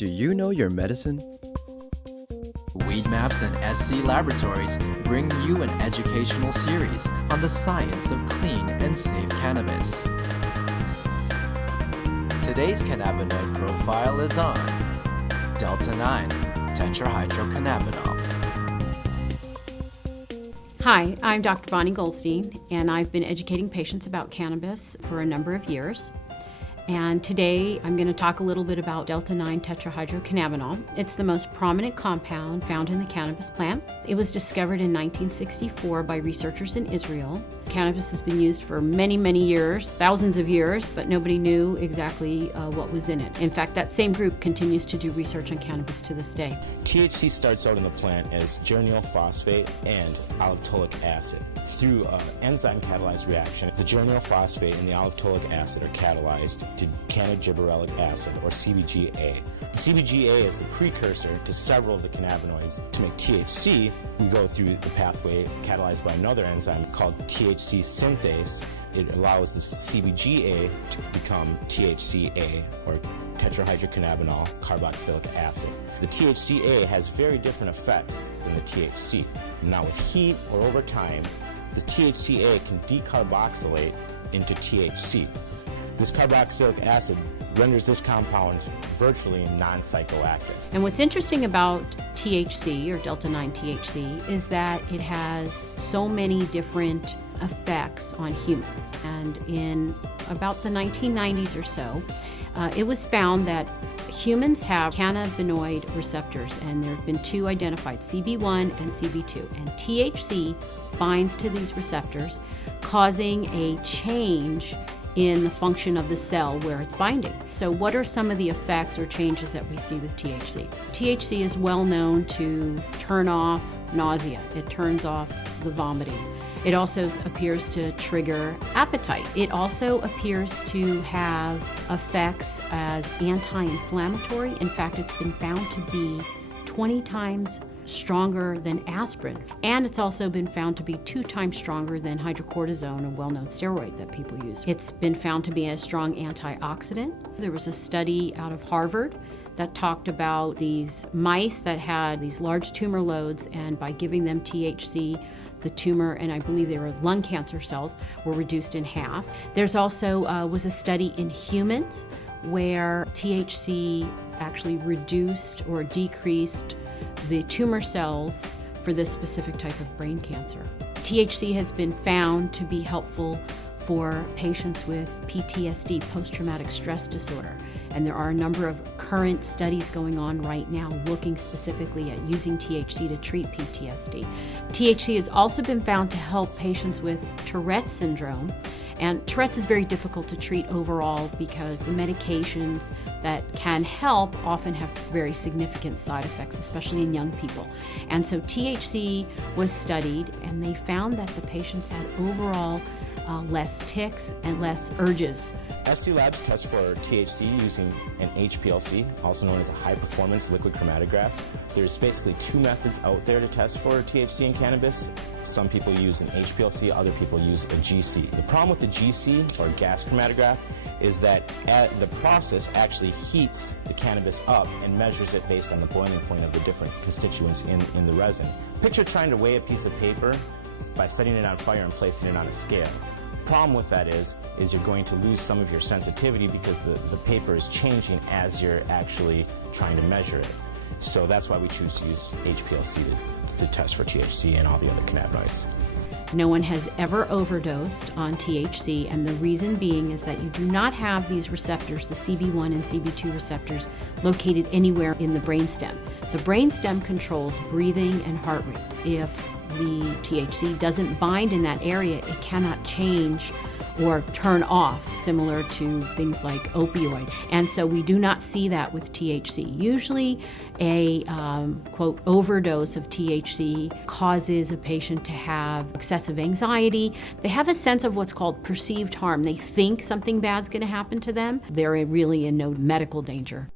Do you know your medicine? Weed Maps and SC Laboratories bring you an educational series on the science of clean and safe cannabis. Today's cannabinoid profile is on Delta-9 tetrahydrocannabinol. Hi, I'm Dr. Bonnie Goldstein, and I've been educating patients about cannabis for a number of years. And today I'm going to talk a little bit about Delta-9 tetrahydrocannabinol. It's the most prominent compound found in the cannabis plant. It was discovered in 1964 by researchers in Israel. Cannabis has been used for many, many years, thousands of years, but nobody knew exactly what was in it. In fact, that same group continues to do research on cannabis to this day. THC starts out in the plant as geranyl phosphate and allitolic acid. Through an enzyme-catalyzed reaction, the geranyl phosphate and the allitolic acid are catalyzed to cannabigerolic acid, or CBGA. The CBGA is the precursor to several of the cannabinoids. To make THC, we go through the pathway catalyzed by another enzyme called THC synthase. It allows the CBGA to become THCA, or tetrahydrocannabinol carboxylic acid. The THCA has very different effects than the THC. Now with heat or over time, the THCA can decarboxylate into THC. This carboxylic acid renders this compound virtually non-psychoactive. And what's interesting about THC, or Delta-9 THC, is that it has so many different effects on humans. And in about the 1990s or so, it was found that humans have cannabinoid receptors, and there have been two identified, CB1 and CB2. And THC binds to these receptors, causing a change in the function of the cell where it's binding. So what are some of the effects or changes that we see with THC? THC is well known to turn off nausea. It turns off the vomiting. It also appears to trigger appetite. It also appears to have effects as anti-inflammatory. In fact, it's been found to be 20 times stronger than aspirin. And it's also been found to be 2 times stronger than hydrocortisone, a well-known steroid that people use. It's been found to be a strong antioxidant. There was a study out of Harvard that talked about these mice that had these large tumor loads, and by giving them THC, the tumor, and I believe they were lung cancer cells, were reduced in half. There's also was a study in humans where THC actually reduced or decreased the tumor cells for this specific type of brain cancer. THC has been found to be helpful for patients with PTSD, post-traumatic stress disorder. And there are a number of current studies going on right now looking specifically at using THC to treat PTSD. THC has also been found to help patients with Tourette's syndrome. And Tourette's is very difficult to treat overall because the medications that can help often have very significant side effects, especially in young people. And so THC was studied, and they found that the patients had overall less tics and less urges. SC Labs tests for THC using an HPLC, also known as a high-performance liquid chromatograph. There's basically 2 methods out there to test for THC in cannabis. Some people use an HPLC, other people use a GC. The problem with the GC, or gas chromatograph, is that the process actually heats the cannabis up and measures it based on the boiling point of the different constituents in the resin. Picture trying to weigh a piece of paper by setting it on fire and placing it on a scale. The problem with that is you're going to lose some of your sensitivity because the paper is changing as you're actually trying to measure it. So that's why we choose to use HPLC to test for THC and all the other cannabinoids. No one has ever overdosed on THC, and the reason being is that you do not have these receptors, the CB1 and CB2 receptors, located anywhere in the brainstem. The brainstem controls breathing and heart rate. If the THC doesn't bind in that area, it cannot change or turn off, similar to things like opioids. And so we do not see that with THC. Usually a, quote, overdose of THC causes a patient to have excessive anxiety. They have a sense of what's called perceived harm. They think something bad's going to happen to them. They're really in no medical danger.